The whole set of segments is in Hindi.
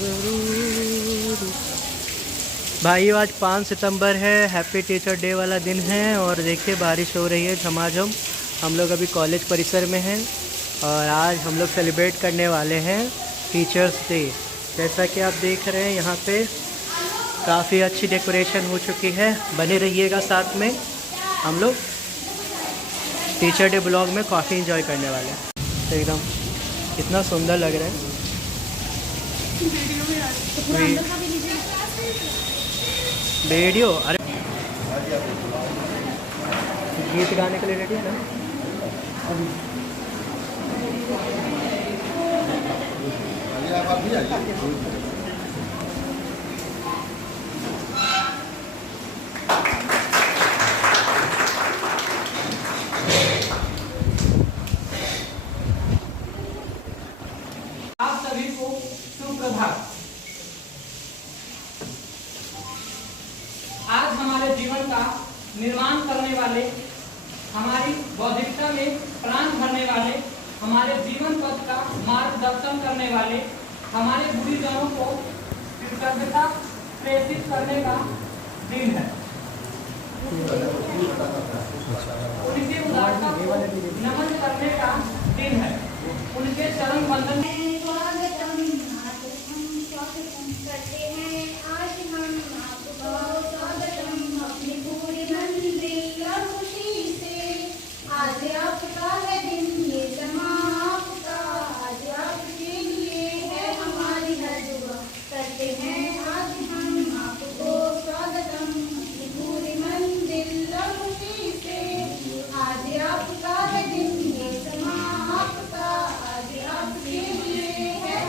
ज़रूर। भाई आज 5 सितंबर है, हैप्पी टीचर डे वाला दिन है और देखिए बारिश हो रही है झमाझम। हम लोग अभी कॉलेज परिसर में हैं और आज हम लोग सेलिब्रेट करने वाले हैं टीचर्स डे। जैसा कि आप देख रहे हैं यहाँ पे काफ़ी अच्छी डेकोरेशन हो चुकी है। बने रहिएगा साथ में, हम लोग टीचर डे ब्लॉग में काफ़ी इंजॉय करने वाले हैं। तो एकदम कितना सुंदर लग रहा है। वीडियो, अरे गीत गाने के लिए रेडी है ना? आप सभी को सुप्रभात। आज हमारे जीवन का निर्माण करने वाले, हमारी बौद्धिकता में प्राण भरने वाले, हमारे जीवन पथ का मार्गदर्शन करने वाले, हमारे गुरुजनों को कृतज्ञता प्रेषित करने का दिन है। उनके उदारता को नमन करने का दिन है। उनके चरण वंदन करते हैं। आज हम आपको स्वागतम अपनी पूरी मंजिल और खुशी से। आज आपका है दिन, ये समा आपका, आज आपके लिए है हमारी हर दुआ। करते हैं आज हम आपको स्वागतम अपनी पूरी मंजिल और खुशी से। आज आपका है दिन, ये समा आपका, आज आपके लिए है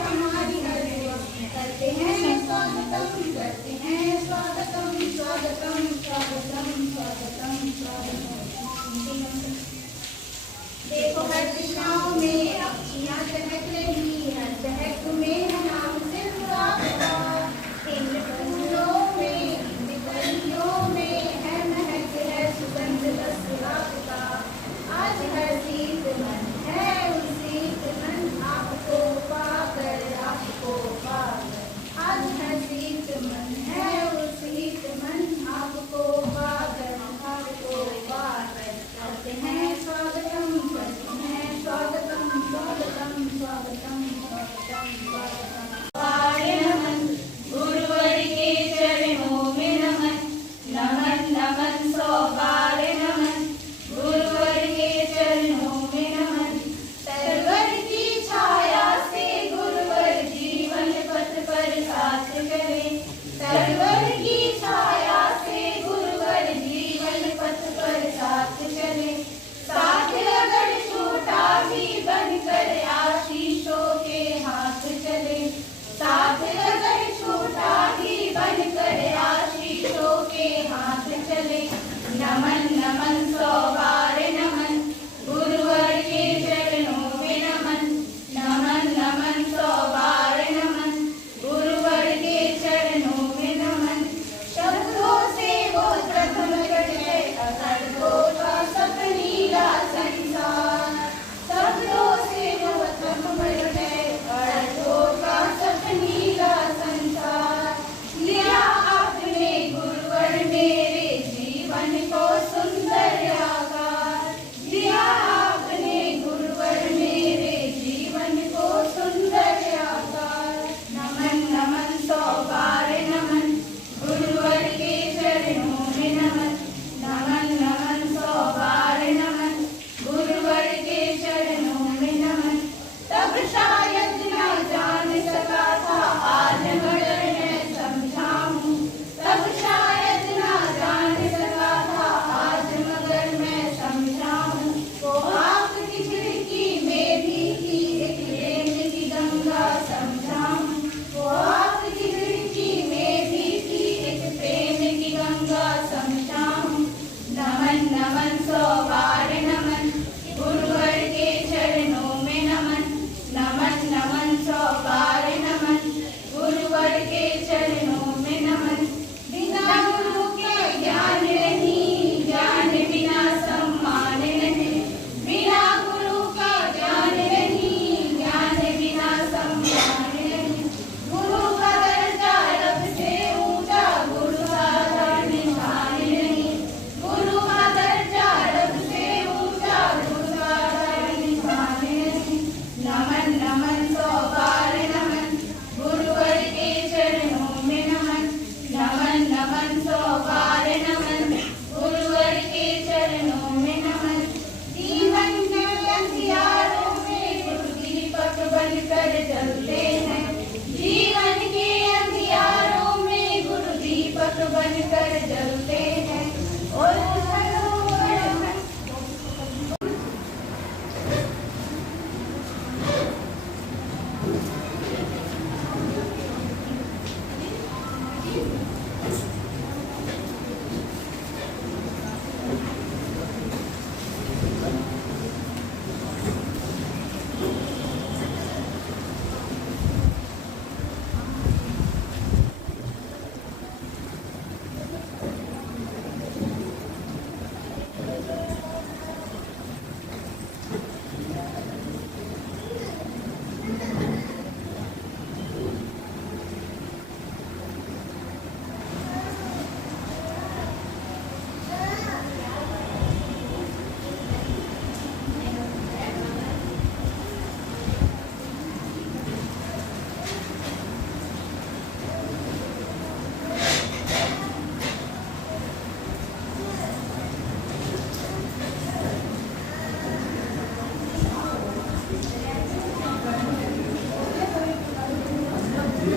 ये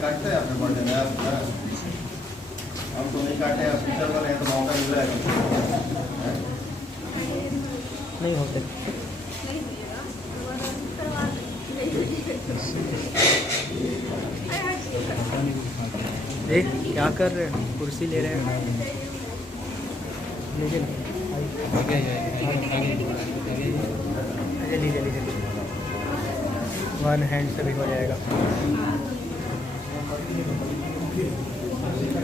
काटते हैं अपने बर्थडे में आप? हम तो नहीं काटे हैं, टीचर बने तो मौका मिल जाएगा। नहीं होते। देख क्या कर रहे हैं, कुर्सी ले रहे हैं। लीजिए लीजिए लीजिए, वन हैंड से भी हो जाएगा।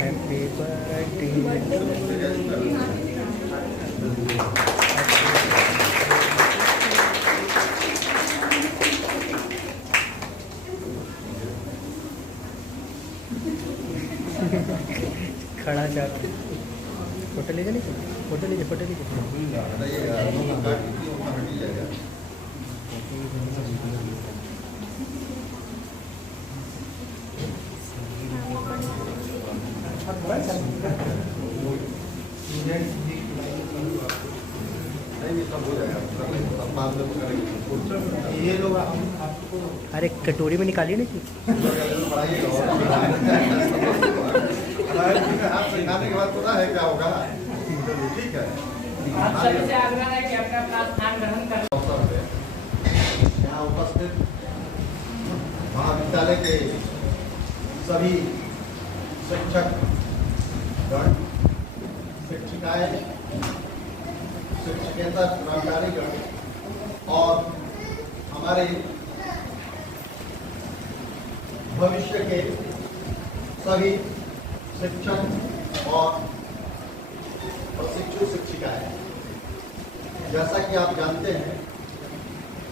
Happy birthday. खड़ा जाके फोटो लीजिए, नहीं फोटो लीजिए, फोटो लीजिए। ये लोग अरे कटोरी में निकालिए ना जी। हाथ से खाने के बाद पता है क्या होगा? ठीक है, आप सभी से आग्रह है कि अपना अपना स्थान ग्रहण करें। यहाँ उपस्थित महाविद्यालय के सभी शिक्षक गण, शिक्षिकाएं, शिक्षकेतर कर्मचारीगण और हमारे भविष्य के सभी शिक्षक और प्रशिक्षु शिक्षिकाएं, जैसा कि आप जानते हैं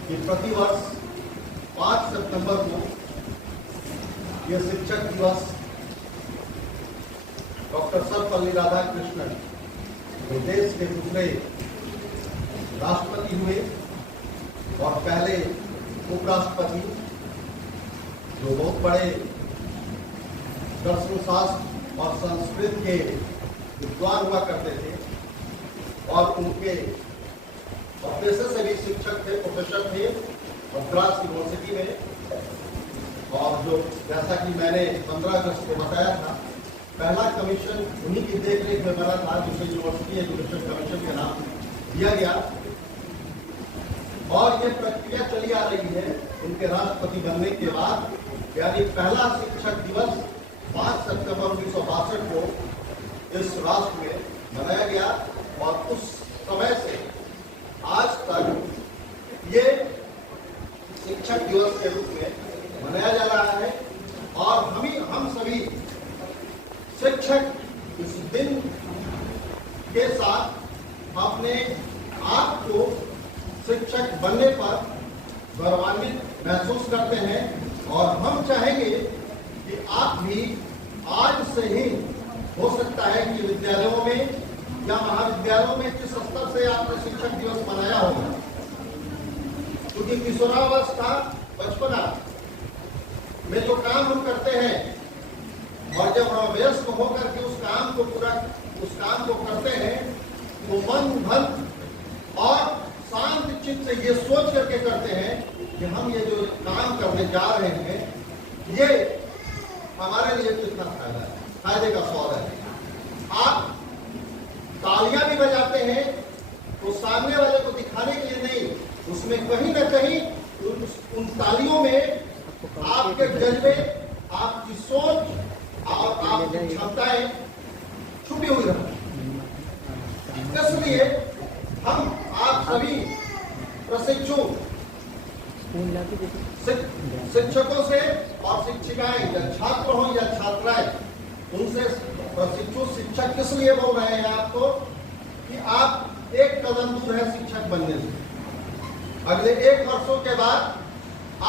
कि प्रतिवर्ष 5 सितंबर को यह शिक्षक दिवस डॉक्टर सर्वपल्ली राधाकृष्णन जो देश के दूसरे राष्ट्रपति हुए और पहले उपराष्ट्रपति, जो बहुत बड़े दर्शनशास्त्र और संस्कृत के विद्वान हुआ करते थे और उनके पेशे से भी शिक्षक थे, प्रोफेसर थे मद्रास यूनिवर्सिटी में। और जो जैसा कि मैंने 15 अगस्त को बताया था, पहला कमीशन उन्हीं की देखरेख में बना था, जिसे यूनिवर्सिटी एजुकेशन कमीशन का नाम दिया गया। और ये प्रक्रिया चली आ रही है उनके राष्ट्रपति बनने के बाद, यानी पहला शिक्षक दिवस 5 सितंबर 1962 को इस राष्ट्र में मनाया गया और उस समय से आज तक ये शिक्षक दिवस के रूप में मनाया जा रहा है। और हम सभी शिक्षक इस दिन के साथ अपने आप को शिक्षक बनने पर गौरवान्वित महसूस करते हैं और हम चाहेंगे कि आप भी आज से ही, हो सकता है कि विद्यालयों में या महाविद्यालयों में किस स्तर से आपने शिक्षक दिवस मनाया होगा, क्योंकि किशोरावस्था बचपना में जो काम हम करते हैं और जब हम व्यस्त होकर के उस काम को करते हैं तो मन धन और शांत चित्त से ये सोच करके करते हैं कि हम ये जो काम करने जा रहे हैं ये हमारे लिए कितना फायदे का सौदा है। आप तालियां भी बजाते हैं तो सामने वाले को दिखाने के लिए नहीं, उसमें कहीं ना कहीं उन तालियों में आपके जज्बे, आपकी सोच और आपकी क्षमताएं छुपी हुई रहती। इसलिए हम आप सभी प्रशिक्षु शिक्षकों से और शिक्षिकाएं या छात्र हो या छात्राएं, उनसे प्रशिक्षु शिक्षक किस लिए बोल रहे हैं आपको कि आप एक कदम दूर है शिक्षक बनने से। अगले 1 वर्षों के बाद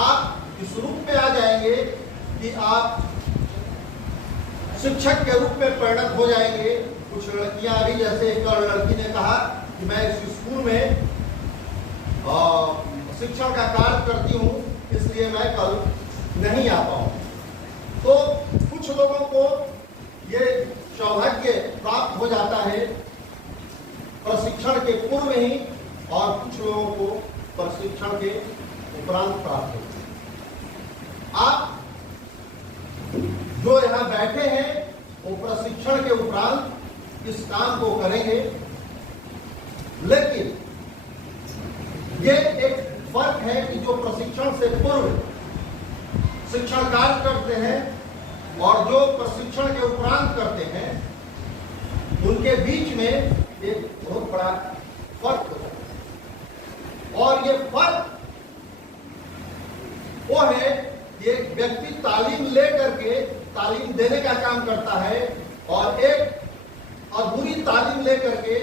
आप इस रूप में आ जाएंगे कि आप शिक्षक के रूप में परिणत हो जाएंगे। कुछ लड़कियां अभी, जैसे एक लड़की ने कहा कि मैं इस स्कूल में शिक्षण का कार्य करती हूँ, इसलिए मैं कल नहीं आ पाऊँ। तो कुछ लोगों को ये सौभाग्य प्राप्त हो जाता है प्रशिक्षण के पूर्व ही, और कुछ लोगों को प्रशिक्षण के उपरांत प्राप्त होगी। आप जो यहाँ बैठे हैं वो प्रशिक्षण के उपरांत इस काम को करेंगे, लेकिन ये एक फर्क है कि जो प्रशिक्षण से पूर्व शिक्षण कार्य करते हैं और जो प्रशिक्षण के उपरांत करते हैं, उनके बीच में एक बहुत बड़ा फर्क होता है। और ये फर्क वो है कि एक व्यक्ति तालीम ले करके तालीम देने का काम करता है और एक अधूरी तालीम ले करके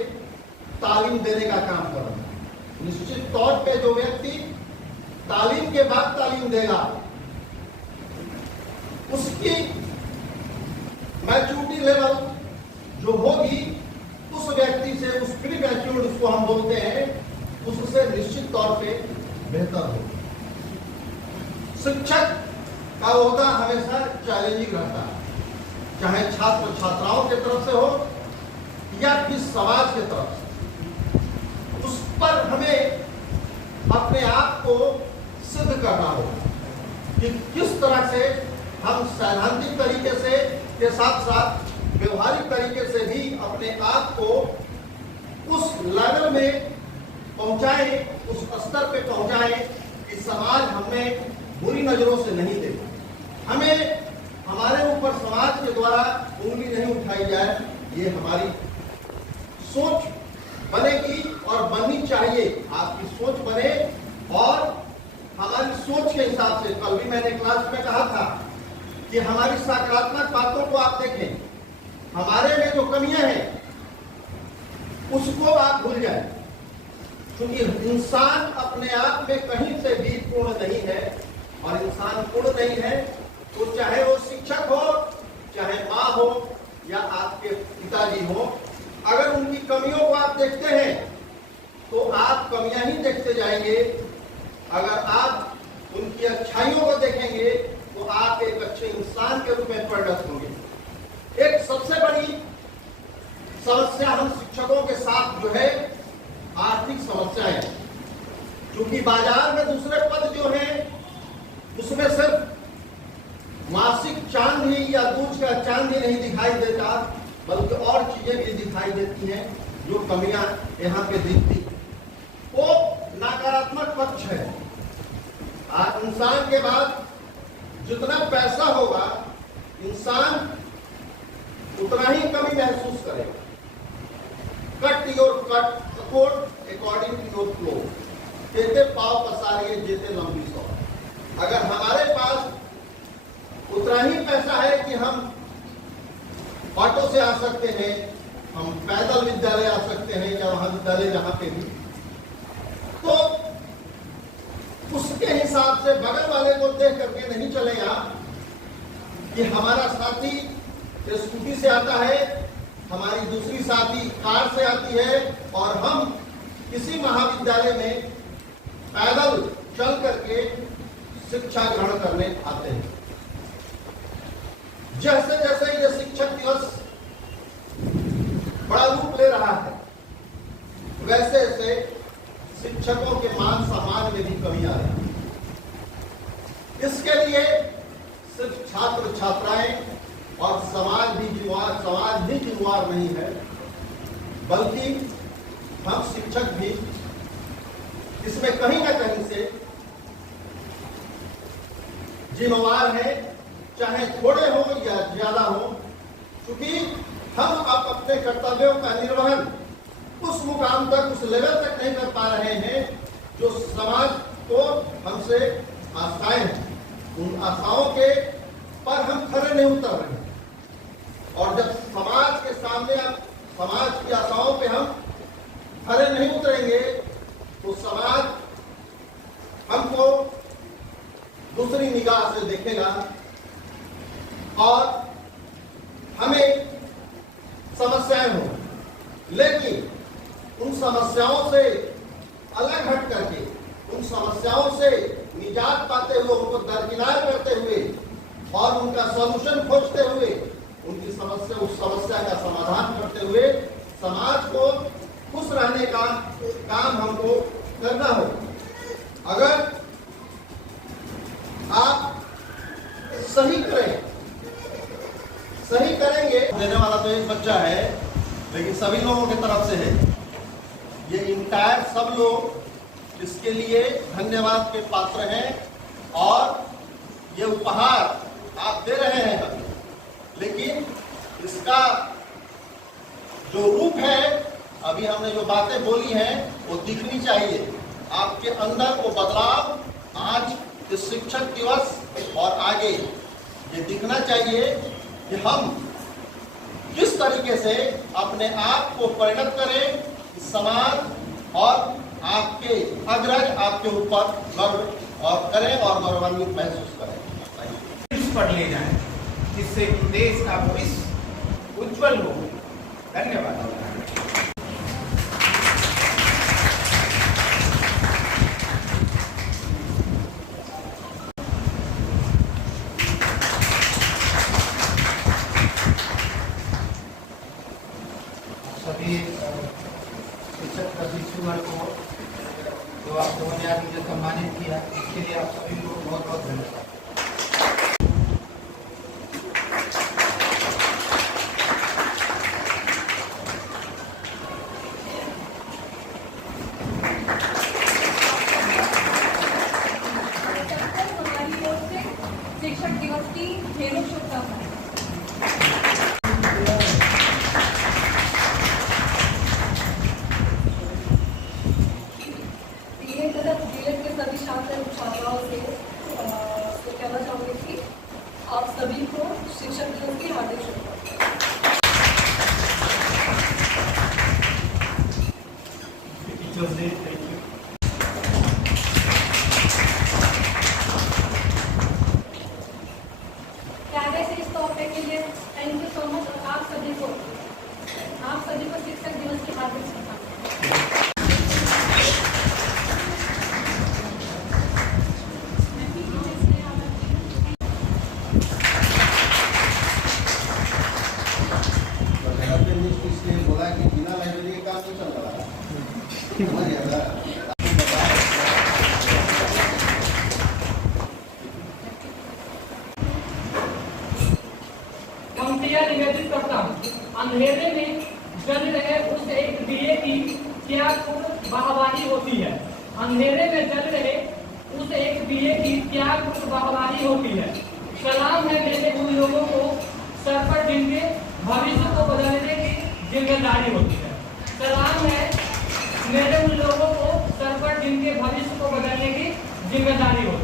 तालीम देने का काम कर रहा है। निश्चित तौर पे जो व्यक्ति तालीम के बाद तालीम देगा, उसकी मैच्योरिटी लेवल जो होगी उस व्यक्ति से, उस प्री मैच्योर्ड उसको हम बोलते हैं, उससे निश्चित तौर पे बेहतर होगी। शिक्षक का होगा हमेशा चैलेंजिंग रहता है, चाहे छात्र छात्राओं की तरफ से हो या फिर समाज की तरफ से। उस पर हमें अपने आप को सिद्ध करना होगा कि किस तरह से हम सैद्धांतिक तरीके से के साथ साथ व्यवहारिक तरीके से भी अपने आप को उस लेवल में पहुंचाएं, उस स्तर पे पहुंचाएं कि समाज हमें बुरी नजरों से नहीं देगा, हमें हमारे ऊपर समाज के द्वारा उंगली नहीं उठाई जाए। ये हमारी सोच बनेगी और बननी चाहिए। आपकी सोच बने और हमारी सोच के हिसाब से, कल भी मैंने क्लास में कहा था कि हमारी सकारात्मक बातों को आप देखें, हमारे में जो कमियां हैं उसको आप भूल जाएं, क्योंकि इंसान अपने आप में कहीं से भी पूर्ण नहीं है। और इंसान पूर्ण नहीं है तो चाहे वो शिक्षक हो, चाहे माँ हो या आपके पिताजी हो, अगर उनकी कमियों को आप देखते हैं तो आप कमियां ही देखते जाएंगे। अगर आप उनकी अच्छाइयों को देखेंगे तो आप एक अच्छे इंसान के रूप में परिणत होंगे। एक सबसे बड़ी समस्या हम शिक्षकों के साथ जो है आर्थिक समस्याएं, क्योंकि बाजार में दूसरे पद जो है उसमें सिर्फ मासिक चांद ही या दूज का चांद ही नहीं दिखाई देता, बल्कि और चीजें भी दिखाई देती हैं जो कमियां यहाँ पे दिखती। वो नकारात्मक पक्ष है। इंसान के बाद जितना पैसा होगा इंसान उतना ही कमी महसूस करेगा। Cut your cut support according to your flow, जेते पाव पसारिए जेते लंबी सौ। अगर हमारे पास उतना ही पैसा है कि हम ऑटो से आ सकते हैं, हम पैदल विद्यालय आ सकते हैं या महाविद्यालय जहां पे भी, तो उसके हिसाब से बगल वाले को देख करके नहीं चलेगा कि हमारा साथी स्कूटी से आता है, हमारी दूसरी साथी कार से आती है और हम किसी महाविद्यालय में पैदल चल करके शिक्षा ग्रहण करने आते हैं। जैसे जैसे ये शिक्षक दिवस बड़ा रूप ले रहा है, वैसे वैसे शिक्षकों के मान सम्मान में भी कमी आ रही है। इसके लिए सिर्फ छात्र छात्राएं और समाज भी जिम्मेवार नहीं है, बल्कि हम शिक्षक भी इसमें कहीं ना कहीं से जिम्मेवार है, चाहे थोड़े हो या ज्यादा हो, क्योंकि हम अपने कर्तव्यों का निर्वहन उस मुकाम तक, उस लेवल तक नहीं कर पा रहे हैं जो समाज को हमसे आशाएं हैं। उन आशाओं के पर हम खरे नहीं उतर रहे हैं। और जब समाज के सामने समाज की आशाओं पे हम खरे नहीं उतरेंगे तो समाज हमको दूसरी निगाह से देखेगा और हमें समस्याएं होंगी। लेकिन उन समस्याओं से अलग हट करके, उन समस्याओं से निजात पाते हुए, उनको दरकिनार करते हुए और उनका सॉल्यूशन खोजते हुए, उस समस्या का समाधान करते हुए समाज को खुश रहने का काम हमको करना होगा। अगर आप सही करेंगे, देने वाला तो एक बच्चा है, लेकिन सभी लोगों की तरफ से है। ये इंटायर सब लोग इसके लिए धन्यवाद के पात्र हैं और ये उपहार आप दे रहे हैं हमें, लेकिन इसका जो रूप है, अभी हमने जो बातें बोली हैं वो दिखनी चाहिए। आपके अंदर वो बदलाव आज इस शिक्षक दिवस और आगे ये दिखना चाहिए कि हम किस तरीके से अपने आप को परिणत करें, समाज और आपके अग्रज आपके ऊपर गर्व और करें और गौरवान्वित महसूस करें। पढ़ ले जाएं, जिससे देश का भविष्य उज्जवल हो। धन्यवाद। सभी शिक्षक प्रशिक्षुगण को जो आप लोगों ने आज मुझे सम्मानित किया, इसके लिए आप सभी को बहुत बहुत धन्यवाद। हमारी ओर से शिक्षक दिवस की ढेरों शुभकामनाएं। के सभी छात्र छात्राओं से कहना चाहूँगी कि आप सभी को शिक्षक दिवस की हार्दिक शुभकामनाएं। प्यारे से इस तोहफे के लिए थैंक यू सो मच। और आप सभी को शिक्षक दिवस की हार्दिक शुभकामनाएं। इसलिए बोला कि बिना लाइब्रेरी का काम नहीं चल रहा समझ गया। निवेदित करता हूँ, अंधेरे में जल रहे उस एक दिए की क्या खूब वाहवाही होती है। अंधेरे में जल रहे उस एक दिए की क्या खूब वाहवाही होती है। सलाम है मेरे उन लोगों को सर पर जिनके भविष्य को बदलने की जिम्मेदारी होती है। सलाम है मेरे उन लोगों को सर पर जिनके भविष्य को बदलने की जिम्मेदारी होती है।